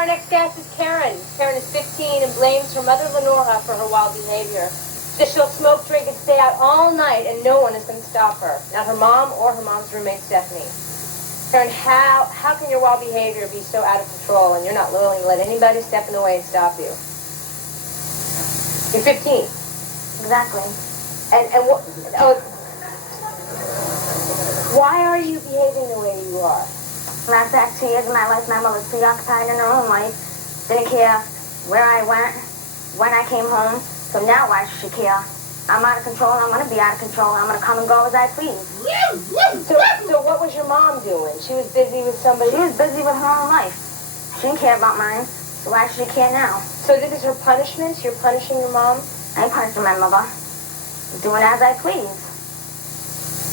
Our next guest is Karen. Karen is 15 and blames her mother Lenora for her wild behavior. She'll smoke, drink, and stay out all night, and no one is going to stop her. Not her mom or her mom's roommate, Stephanie. Karen, how can your wild behavior be so out of control and you're not willing to let anybody step in the way and stop you? You're 15. Exactly. And what? Oh, why are you behaving the way you are? Last back 2 years of my life, my mother was preoccupied in her own life. Didn't care where I went, when I came home. So now why should she care? I'm out of control. I'm going to be out of control. I'm going to come and go as I please. So what was your mom doing? She was busy with somebody? She was busy with her own life. She didn't care about mine. So why should she care now? So this is her punishment? You're punishing your mom? I ain't punishing my mother. I'm doing as I please.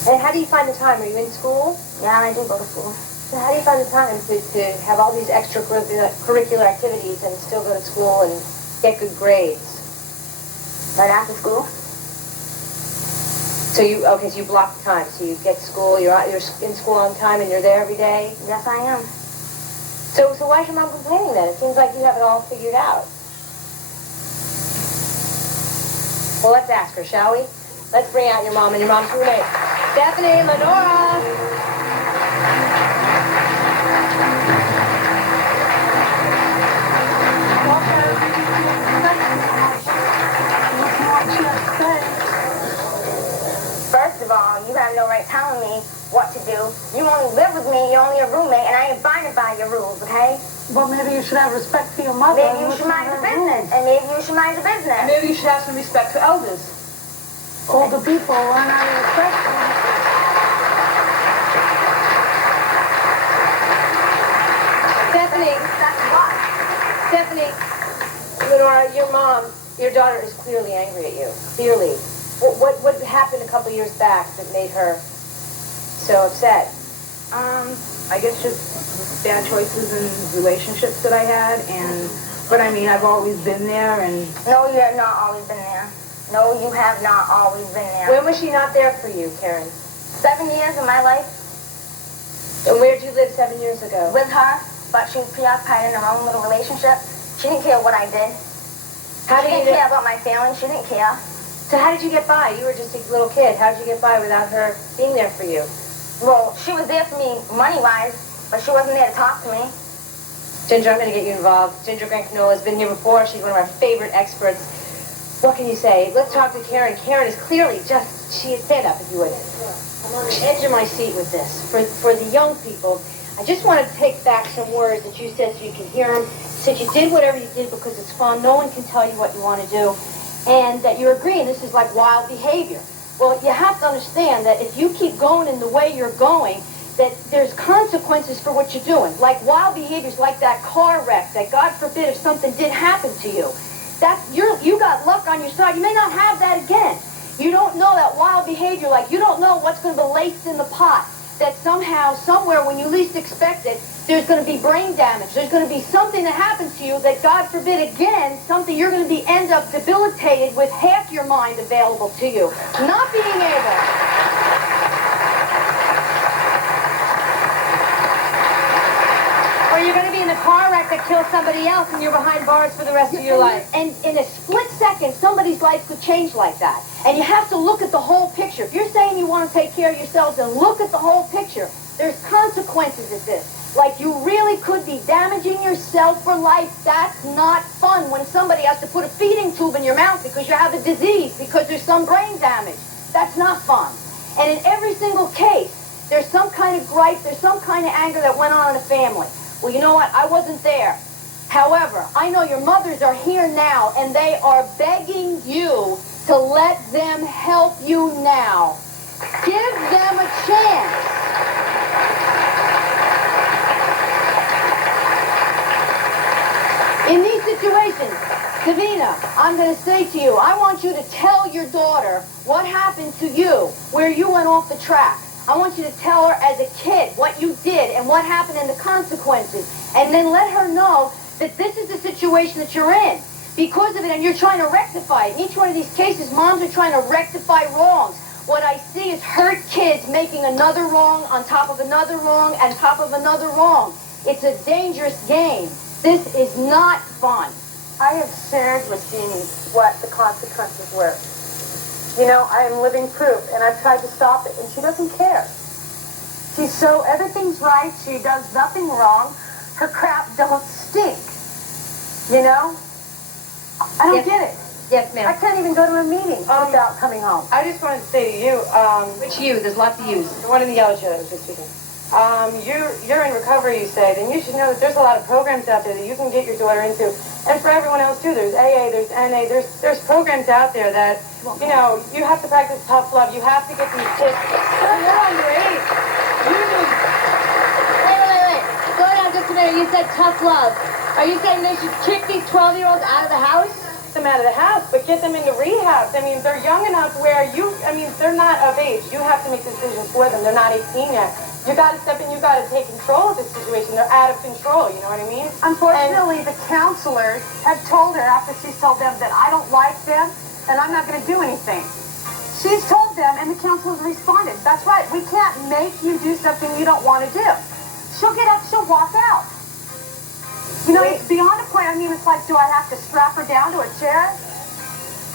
And how do you find the time? Are you in school? Yeah, I do go to school. So how do you find the time to have all these extracurricular activities and still go to school and get good grades? Right after school. So you block the time. So you get to school, you're in school on time and you're there every day? Yes, I am. So why is your mom complaining then? It seems like you have it all figured out. Well, let's ask her, shall we? Let's bring out your mom and your mom's roommate. Stephanie, Lenora. First of all, you have no right telling me what to do. You only live with me, you're only a roommate, and I ain't binding by your rules, okay? Well, maybe you should have respect for your mother. Maybe you should mind the business, and maybe you should mind the business. And maybe you should have some respect for elders. Older people learn how to respect them. Stephanie, Lenora, your mom, your daughter is clearly angry at you. Clearly. What happened a couple years back that made her so upset? I guess just bad choices in relationships that I had, but I mean, I've always been there, and... No, you have not always been there. No, you have not always been there. When was she not there for you, Karen? 7 years of my life. And where'd you live 7 years ago? With her, but she was preoccupied in her own little relationship. She didn't care what I did. She didn't care about my feelings. She didn't care. So how did you get by? You were just a little kid. How did you get by without her being there for you? Well, she was there for me money-wise, but she wasn't there to talk to me. Ginger, I'm going to get you involved. Ginger Grancanola has been here before. She's one of our favorite experts. What can you say? Let's talk to Karen. Karen is clearly stand up if you would. I'm on the edge of my seat with this. For the young people, I just want to take back some words that you said so you can hear them. You said you did whatever you did because it's fun. No one can tell you what you want to do. And that you're agreeing this is like wild behavior. Well, you have to understand that if you keep going in the way you're going, that there's consequences for what you're doing. Like wild behaviors, like that car wreck, that God forbid if something did happen to you. You got luck on your side. You may not have that again. You don't know that wild behavior, like you don't know what's going to be laced in the pot. That somehow, somewhere, when you least expect it, there's going to be brain damage. There's going to be something that happens to you that, God forbid, again, something you're going to end up debilitated with half your mind available to you. Not being able. Or you're going to be in a car wreck that kills somebody else and you're behind bars for the rest of your life. And in a split second, somebody's life could change like that. And you have to look at the whole picture. If you're saying you want to take care of yourselves, then look at the whole picture. There's consequences of this. Like you really could be damaging yourself for life. That's not fun when somebody has to put a feeding tube in your mouth because you have a disease, because there's some brain damage. That's not fun. And in every single case, there's some kind of gripe, there's some kind of anger that went on in the family. Well, you know what? I wasn't there. However, I know your mothers are here now, and they are begging you to let them help you now. Give them a chance. In these situations, Davina, I'm going to say to you, I want you to tell your daughter what happened to you, where you went off the track. I want you to tell her as a kid what you did and what happened and the consequences. And then let her know that this is the situation that you're in because of it, and you're trying to rectify it. In each one of these cases, moms are trying to rectify wrongs. What I see is hurt kids making another wrong on top of another wrong on top of another wrong. It's a dangerous game. This is not fun. I have shared with Jeannie what the consequences were. You know, I am living proof, and I've tried to stop it, and she doesn't care. She's so, everything's right, she does nothing wrong, her crap don't stink. You know? I don't get it. Yes, ma'am. I can't even go to a meeting without coming home. I just wanted to say to you, Which you? There's lots of yous. the one in the yellow shirt that was just speaking. You're in recovery, you say, then you should know that there's a lot of programs out there that you can get your daughter into. And for everyone else too, there's AA, there's NA, there's programs out there that, you know, you have to practice tough love. You have to get these kids. You're underage. You need... Wait. Slow down just a minute. You said tough love. Are you saying they should kick these 12-year-olds out of the house? them out of the house, but get them into rehabs. I mean, they're young enough where they're not of age. You have to make decisions for them. They're not 18 yet. You got to step in. You got to take control of the situation. They're out of control. You know what I mean? Unfortunately, the counselors have told her after she's told them that I don't like them and I'm not going to do anything. She's told them, and the counselors responded. That's right. We can't make you do something you don't want to do. She'll get up. She'll walk out. You know, it's beyond a point. I mean, it's like, do I have to strap her down to a chair?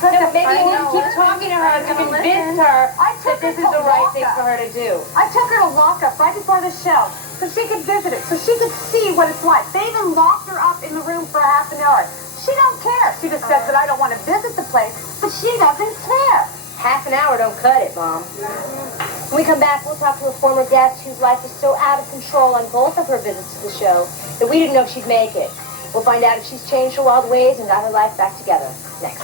No, maybe you need to keep talking to her to convince her that this is the right thing for her to do. I took her to lock up right before the show so she could visit it, so she could see what it's like. They even locked her up in the room for half an hour. She don't care. She just says that I don't want to visit the place, but she doesn't care. Half an hour don't cut it, Mom. When we come back, we'll talk to a former guest whose life was so out of control on both of her visits to the show that we didn't know if she'd make it. We'll find out if she's changed her wild ways and got her life back together. Next.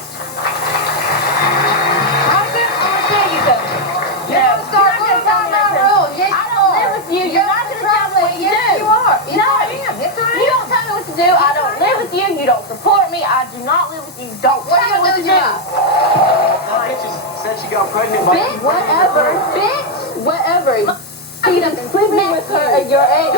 You're not going to tell me what to do. Yes, you are. No, I am. Yes, I am. You don't tell me what to do. I don't live with you. You don't support me. I do not live with you. Don't tell me what to do. That bitch said she got pregnant by... Bitch, whatever. Bitch, whatever. Sleeping with her at your age.